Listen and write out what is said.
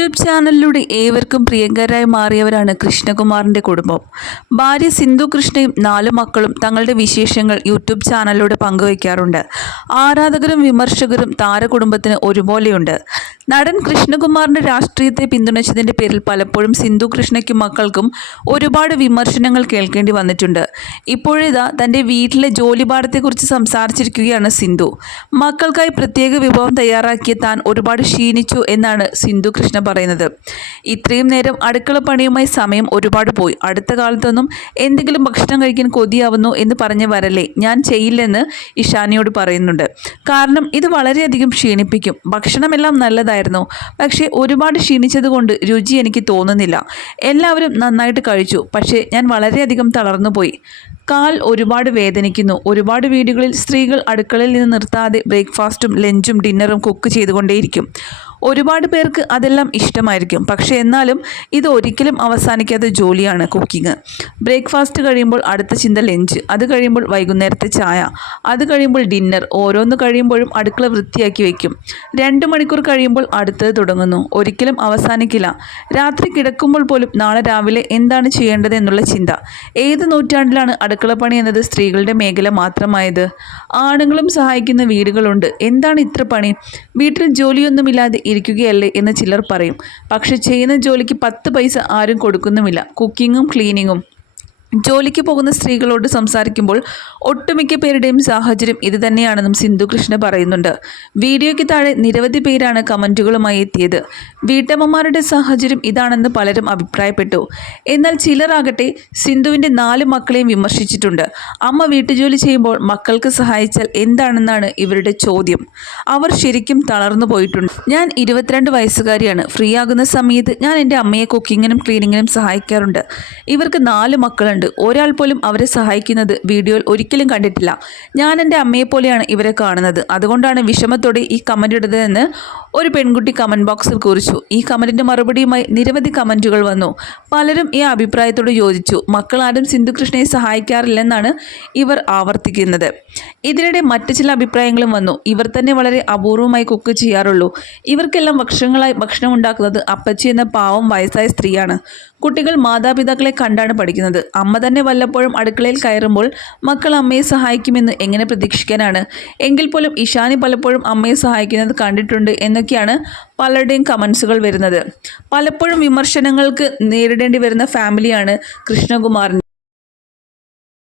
YouTube ചാനലിലൂടെ ഏവർക്കും പ്രിയങ്കരായി മാറിയവരാണ് കൃഷ്ണകുമാറിന്റെ കുടുംബം. ഭാര്യ സിന്ധു കൃഷ്ണയും നാല് മക്കളും തങ്ങളുടെ വിശേഷങ്ങൾ യൂട്യൂബ് ചാനലിലൂടെ പങ്കുവയ്ക്കാറുണ്ട്. ആരാധകരും വിമർശകരും താരകുടുംബത്തിന് ഒരുപോലെയുണ്ട്. നടൻ കൃഷ്ണകുമാറിന്റെ രാഷ്ട്രീയത്തെ പിന്തുണച്ചതിന്റെ പേരിൽ പലപ്പോഴും സിന്ധു കൃഷ്ണയ്ക്കും മക്കൾക്കും ഒരുപാട് വിമർശനങ്ങൾ കേൾക്കേണ്ടി വന്നിട്ടുണ്ട്. ഇപ്പോഴിതാ തന്റെ വീട്ടിലെ ജോലിഭാരത്തെക്കുറിച്ച് സംസാരിച്ചിരിക്കുകയാണ് സിന്ധു. മക്കൾക്കായി പ്രത്യേക വിഭവം തയ്യാറാക്കിയ താൻ ഒരുപാട് ക്ഷീണിച്ചു എന്നാണ് സിന്ധു കൃഷ്ണ പറയുന്നത്. ഇത്രയും നേരം അടുക്കള പണിയുമായി സമയം ഒരുപാട് പോയി. അടുത്ത കാലത്തൊന്നും എന്തെങ്കിലും ഭക്ഷണം കഴിക്കാൻ കൊതിയാവുന്നു എന്ന് പറഞ്ഞ് വരല്ലേ? ഞാൻ ചെയ്യില്ലെന്ന് ഇഷാനിയോട് പറയുന്നുണ്ട്. കാരണം ഇത് വളരെയധികം ക്ഷീണിപ്പിക്കും. ഭക്ഷണമെല്ലാം നല്ലതായിരുന്നു പക്ഷേ ഒരുപാട് ക്ഷീണിച്ചതുകൊണ്ട് രുചി എനിക്ക് തോന്നുന്നില്ല. എല്ലാവരും നന്നായിട്ട് കഴിച്ചു. പക്ഷേ ഞാൻ വളരെയധികം തളർന്നു പോയി. കാൽ ഒരുപാട് വേദനിക്കുന്നു. ഒരുപാട് വീടുകളിൽ സ്ത്രീകൾ അടുക്കളയിൽ നിന്ന് നിർത്താതെ ബ്രേക്ക്ഫാസ്റ്റും ലഞ്ചും ഡിന്നറും കുക്ക് ചെയ്തുകൊണ്ടേയിരിക്കും. ഒരുപാട് പേർക്ക് അതെല്ലാം ഇഷ്ടമായിരിക്കും. പക്ഷേ എന്നാലും ഇത് ഒരിക്കലും അവസാനിക്കാത്ത ജോലിയാണ് കുക്കിംഗ്. ബ്രേക്ക്ഫാസ്റ്റ് കഴിയുമ്പോൾ അടുത്ത ചിന്ത ലഞ്ച്. അത് കഴിയുമ്പോൾ വൈകുന്നേരത്തെ ചായ. അത് കഴിയുമ്പോൾ ഡിന്നർ. ഓരോന്ന് കഴിയുമ്പോഴും അടുക്കള വൃത്തിയാക്കി വയ്ക്കും രണ്ട് മണിക്കൂർ കഴിയുമ്പോൾ അടുത്തത് തുടങ്ങുന്നു. ഒരിക്കലും അവസാനിക്കില്ല. രാത്രി കിടക്കുമ്പോൾ പോലും നാളെ രാവിലെ എന്താണ് ചെയ്യേണ്ടത് എന്നുള്ള ചിന്ത. ഏത് നൂറ്റാണ്ടിലാണ് അടുക്കളപ്പണി എന്നത് സ്ത്രീകളുടെ മേഖല മാത്രമായത്? ആണുങ്ങളും സഹായിക്കുന്ന വീടുകളുണ്ട്. എന്താണ് ഇത്ര പണി? വീട്ടിൽ ജോലിയൊന്നുമില്ലാതെ ഇരിക്കുകയല്ലേ എന്ന് ചിലർ പറയും. പക്ഷെ ചെയ്യുന്ന ജോലിക്ക് പത്ത് പൈസ ആരും കൊടുക്കുന്നുമില്ല. കുക്കിങ്ങും ക്ലീനിങ്ങും. ജോലിക്ക് പോകുന്ന സ്ത്രീകളോട് സംസാരിക്കുമ്പോൾ ഒട്ടുമിക്ക പേരുടെയും സാഹചര്യം ഇത് തന്നെയാണെന്നും സിന്ധു കൃഷ്ണ പറയുന്നുണ്ട്. വീഡിയോയ്ക്ക് താഴെ നിരവധി പേരാണ് കമന്റുകളുമായി എത്തിയത്. വീട്ടമ്മമാരുടെ സാഹചര്യം ഇതാണെന്ന് പലരും അഭിപ്രായപ്പെട്ടു. എന്നാൽ ചിലരാകട്ടെ സിന്ധുവിന്റെ നാല് മക്കളെയും വിമർശിച്ചിട്ടുണ്ട്. അമ്മ വീട്ടുജോലി ചെയ്യുമ്പോൾ മക്കൾക്ക് സഹായിച്ചാൽ എന്താണെന്നാണ് ഇവരുടെ ചോദ്യം. അവർ ശരിക്കും തളർന്നു പോയിട്ടുണ്ട്. ഞാൻ ഇരുപത്തിരണ്ട് വയസ്സുകാരിയാണ്. ഫ്രീ ആകുന്ന സമയത്ത് ഞാൻ എന്റെ അമ്മയെ കുക്കിങ്ങിനും ക്ലീനിങ്ങിനും സഹായിക്കാറുണ്ട്. ഇവർക്ക് നാല് മക്കളുണ്ട്. ഒരാൾ പോലും അവരെ സഹായിക്കുന്നത് വീഡിയോയിൽ ഒരിക്കലും കണ്ടിട്ടില്ല. ഞാൻ എന്റെ അമ്മയെപ്പോലെയാണ് ഇവരെ കാണുന്നത്. അതുകൊണ്ടാണ് വിഷമത്തോടെ ഈ കമന്റ് ഇടുന്നതെന്ന് ഒരു പെൺകുട്ടി കമന്റ് ബോക്സിൽ കുറിച്ചു. ഈ കമന്റിന്റെ മറുപടിയുമായി നിരവധി കമന്റുകൾ വന്നു. പലരും ഈ അഭിപ്രായത്തോട് യോജിച്ചു. മക്കൾ ആരും സിന്ധുകൃഷ്ണയെ സഹായിക്കാറില്ലെന്നാണ് ഇവർ ആവർത്തിക്കുന്നത്. ഇതിനിടെ മറ്റു ചില അഭിപ്രായങ്ങളും വന്നു. ഇവർ തന്നെ വളരെ അപൂർവമായി കുക്ക് ചെയ്യാറുള്ളൂ. ഇവർക്കെല്ലാം വർഷങ്ങളായി ഭക്ഷണം ഉണ്ടാക്കുന്നത് അപ്പച്ചി എന്ന പാവം വയസ്സായ സ്ത്രീയാണ്. കുട്ടികൾ മാതാപിതാക്കളെ കണ്ടാണ് പഠിക്കുന്നത്. അമ്മ തന്നെ വല്ലപ്പോഴും അടുക്കളയിൽ കയറുമ്പോൾ മക്കൾ അമ്മയെ സഹായിക്കുമെന്ന് എങ്ങനെ പ്രതീക്ഷിക്കാനാണ്? എങ്കിൽ പോലും ഇഷാനി പലപ്പോഴും അമ്മയെ സഹായിക്കുന്നത് കണ്ടിട്ടുണ്ട് എന്നൊക്കെയാണ് പലരുടെയും കമൻസുകൾ വരുന്നത്. പലപ്പോഴും വിമർശനങ്ങൾക്ക് നേരിടേണ്ടി വരുന്ന ഫാമിലിയാണ് കൃഷ്ണകുമാറിന്.